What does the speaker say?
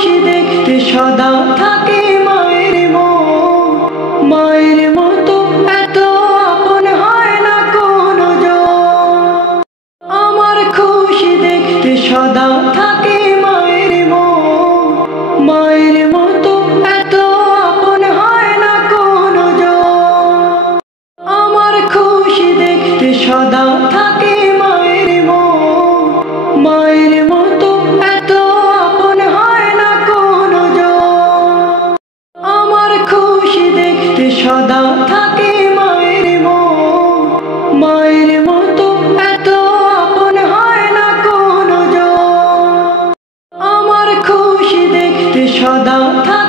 খুশি দেখতে সদা থাকে মায়ের মন, মায়ের মতো এত আপন হয় না কোনো জন। আমার খুশি দেখতে সদা থাকে মায়ের মন, মায়ের মতো এত আপন হয় না কোনো জন। আমার খুশি দেখতে সদা থাকে মায়ের মন, মায়ের মতো এত আপন হয় না কোনো জন। আমার খুশি দেখতে সদা থাকে মায়ের মন, মায়ের মতো এত আপন হয় না কোনো জন। আমার খুশি দেখতে সদা থাকে